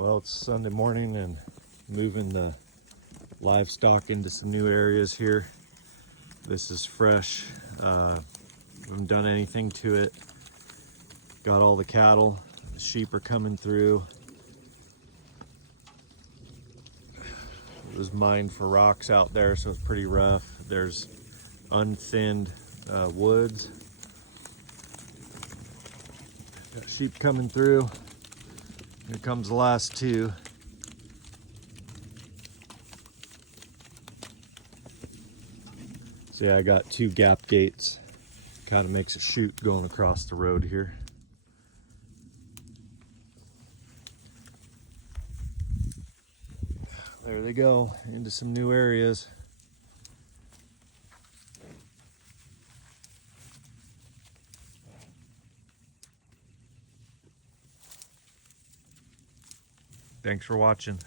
Well, it's Sunday morning and moving the livestock into some new areas here. This is fresh. Haven't done anything to it. Got all the cattle. The sheep are coming through. It was mined for rocks out there, so it's pretty rough. There's unthinned woods. Got sheep coming through. Here comes the last two. So yeah, I got two gap gates. Kind of makes a chute going across the road here. There they go, into some new areas. Thanks for watching.